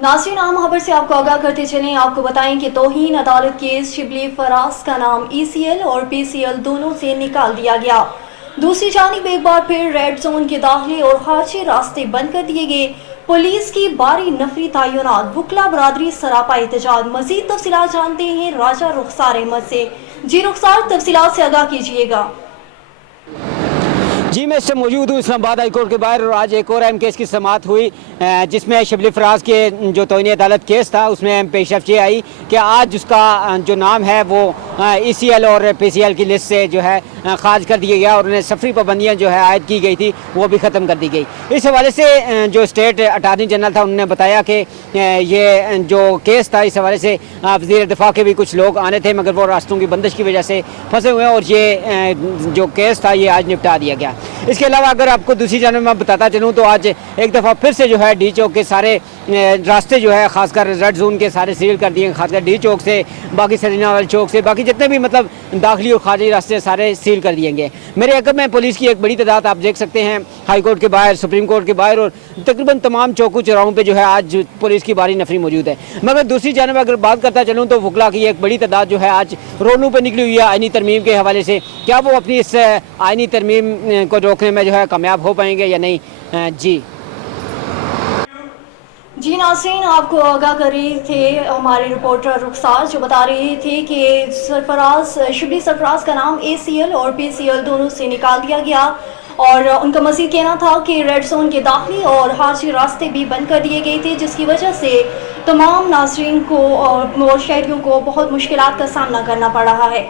नाज़रीन, आम खबर से आपको आगाह करते चलें। आपको बताएं कि तौहीन अदालत केस शिबली फराज का नाम ECL और PCL दोनों से निकाल दिया गया। दूसरी जानिब एक बार फिर रेड जोन के दाखिले और खारजी रास्ते बंद कर दिए गए। पुलिस की बारी नफरी तैनात, वकला बरादरी सरापा एहतजाज। मजीद तफसीलात जानते हैं राजा रुखसार अहमद से। जी रुखसार, तफसीलात से आगाह कीजिएगा। जी, मैं इससे मौजूद हूँ इस्लामाबाद हाई कोर्ट के बाहर और आज एक और अहम केस की समाअत हुई जिसमें शिबली फराज के जो तौहीन अदालत केस था उसमें पेशरफ ये आई कि आज उसका जो नाम है वो ECL और PCL की लिस्ट से जो है खारिज कर दिया गया और उन्हें सफरी पाबंदियाँ जो है आयद की गई थी वो भी ख़त्म कर दी गई। इस हवाले से जो स्टेट अटारनी जनरल था उन्होंने बताया कि ये जो केस था इस हवाले से वज़ीर दिफा के भी कुछ लोग आने थे मगर वो रास्तों की बंदिश की वजह से फंसे हुए हैं और ये जो केस था ये आज निपटा दिया गया। इसके अलावा अगर आपको दूसरी जानब मैं बताता चलूँ तो आज एक दफ़ा फिर से जो है डी चौक के सारे रास्ते जो है खासकर रेड जोन के सारे सील कर दिए, खासकर डी चौक से बाकी सरीना वाले चौक से बाकी जितने भी मतलब दाखिली और खारजी रास्ते सारे सील कर दिए गए। मेरे अकब में पुलिस की एक बड़ी तादाद आप देख सकते हैं हाई कोर्ट के बाहर, सुप्रीम कोर्ट के बाहर और तकरीबन तमाम चौकों चौराहों पे जो है आज पुलिस की बारी नफरी मौजूद है। मगर दूसरी जानब अगर बात करता चलूँ तो वकला की एक बड़ी तादाद जो है आज रोनों पर निकली हुई है आइनी तरमीम के हवाले से। क्या वो अपनी इस आइनी तरमीम को रोकने में जो है कामयाब हो पाएंगे या नहीं? जी नाज़रीन, आपको आगाह कर रहे थे हमारे रिपोर्टर रुखसार जो बता रहे थे कि शिबली सरफराज का नाम ECL और PCL दोनों से निकाल दिया गया और उनका मज़ीद कहना था कि रेड जोन के दाखिली और खारजी रास्ते भी बंद कर दिए गए थे जिसकी वजह से तमाम नाज़रीन को और शहरियों को बहुत मुश्किलात का सामना करना पड़ रहा है।